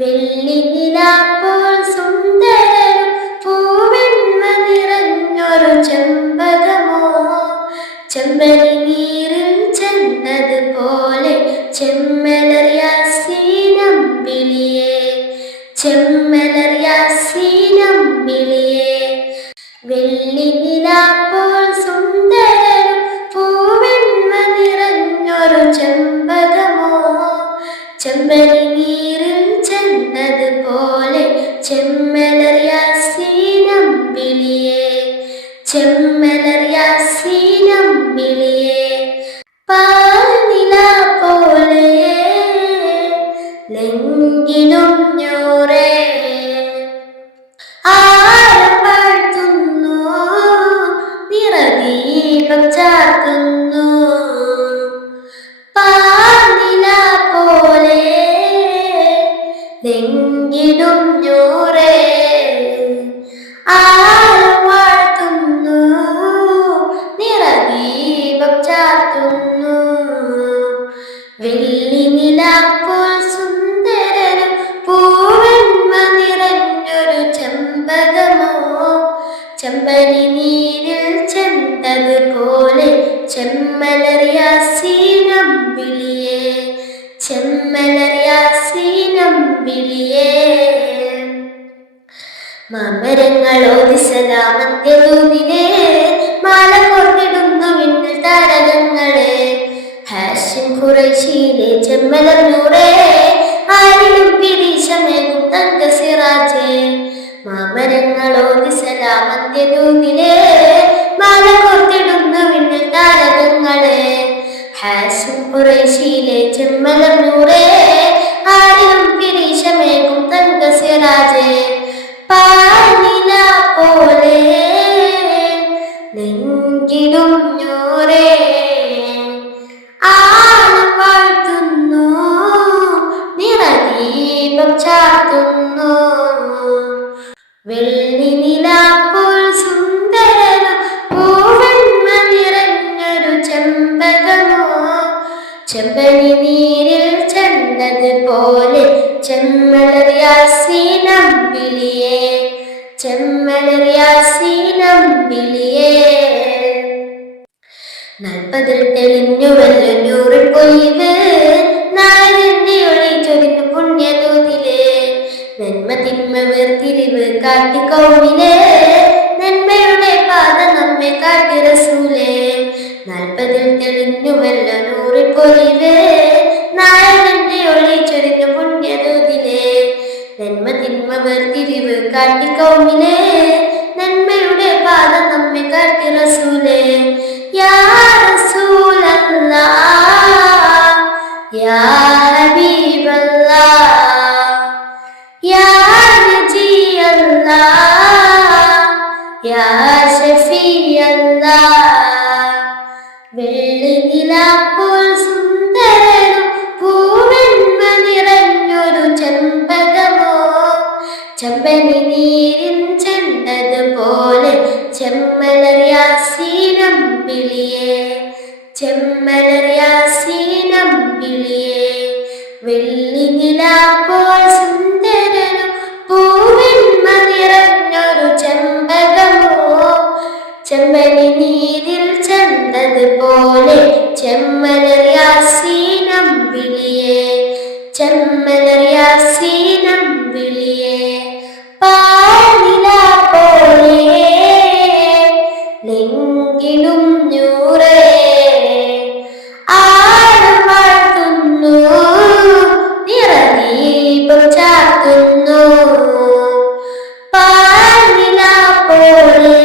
വെള്ളിനിലാപ്പോൾ സുന്ദരനും പൂവെണ്മ നിറഞ്ഞൊരു ചെമ്പകമോ, ചെമ്പനി നീരിൽ ചെന്നതുപോലെ ചെമ്മലർ യാസീനമ്പിളിയേ, ചെമ്മലർ യാസീനമ്പിളിയേ. വെള്ളിനിലാപ്പോൾ സുന്ദരനും പൂവെണ്മ നിറഞ്ഞൊരു ചെമ്പകമോ, ചെമ്പനി നീരിൽ ചെന്നതുപോലെ ചെമ്മലർ യാസീനമ്പിളിയേ, ചെമ്മലർ യാസീനമ്പിളിയേ. പാൽനില പോലെ ലംഘിടും ഞൂറേ, ആരം വാഴ്ത്തുന്നു നിറദീപം ചാർത്തുന്നു. പാൽനില പോലെ ലംഘിടും ഞൂറേ, ആരം വാഴ്ത്തുന്നു നിറദീപം ചാർത്തുന്നു. വെള്ളിനിലാപ്പോൾ സുന്ദരനും പൂവെണ്മ നിറഞ്ഞൊരു ചെമ്പകമോ, ചെമ്പനി നീരിൽ ചെന്നതുപോലെ ചെമ്മലർ യാസീനമ്പിളിയേ, ചെമ്മലർ യാസീനമ്പിളിയേ. മാമരങ്ങളോതി സലാമത്യദൂതിനെ, മാല കോർത്തിടുന്നു വിണ്ണിൽ താരകങ്ങളെ. ഹാഷിം ഖുറൈശിയിലെ ചെമ്മലർ നൂറേ, ആരിലും പിരീശമേകും തങ്ക സിറാജേ. മാമരങ്ങളോതി സലാമത്യദൂതിനെ, മാല കോർത്തിടുന്നു വിണ്ണിൽ താരകങ്ങളെ. ഹാഷിം ഖുറൈശിയിലെ ചെമ്മലർ നൂറേ, ആരിലും പിരീശമേകും തങ്ക സിറാജേ. പാൽനില പോലെ ലംഘിടും ഞൂറേ, ആനം വാഴ്ത്തുന്നു നിറദീപം ചാർത്തുന്നു. വെള്ളിനിലാപ്പോൾ സുന്ദരനും പൂവെണ്മ നിറഞ്ഞൊരു ചെമ്പകമോ, ചെമ്പനി നീരിൽ ചെന്നതുപോലെ ചെമ്മലർ യാസീനമ്പിളിയേ, ചെമ്മലർ യാസീനമ്പിളിയേ. 40 തെളിഞ്ഞുവല്ലോ നൂറിൽ പൊലിവ്, നാളിന്റെ ഒളിച്ചൊരിഞ്ഞു പുണ്യദൂതിലെ. നന്മ തിന്മ വേർതിരിവ് കാട്ടി കൗമിലെ, നന്മയുടെ പാത നമ്മെ കാട്ടി റസൂലേ. 40 തെളിഞ്ഞുവല്ലോ നൂറിൽ പൊലിവ്, നാളിന്റെ ഒളിച്ചൊരിഞ്ഞു പുണ്യദൂതിലെ. നന്മ തിന്മ വേർതിരിവ് കാട്ടി കൗമിലെ, നന്മയുടെ പാത നമ്മെ കാട്ടി റസൂലേ. യാ റസൂലല്ലാഹ് യാ ഹബീബല്ലാഹ് യാ നബിയല്ലാഹ് യാ ശഫീഅല്ലാഹ്. വെള്ളിനിലാപ്പോൾ സുന്ദരനും പൂവെണ്മ നിറഞ്ഞൊരു ചെമ്പകമോ, ചെമ്പനി നീരിൽ ചെന്നതുപോലെ ചെമ്മലർ യാസീനമ്പിളിയേ, ചെമ്മലർ യാസീനമ്പിളിയേ. വെള്ളിനിലാപ്പോൾ സുന്ദരനും പൂവെണ്മ നിറഞ്ഞൊരു ചെമ്പകമോ, ചെമ്പനി നീരിൽ ചെന്നതുപോലെ ചെമ്മലർ യാസീനമ്പിളിയേ, ചെമ്മലർ യാസീനമ്പിളിയേ. പാൽനില പോലെ ലംഘിടും ഞൂറേ, ആരം വാഴ്ത്തുന്നു നിറദീപം ചാർത്തുന്നു. പാൽനില പോലെ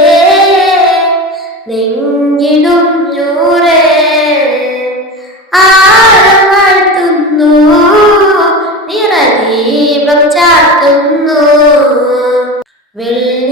ലംഘിടും ഞൂറേ, ആരം വാഴ്ത്തുന്നു നിറദീപം ചാർത്തുന്നു. വെള്ളി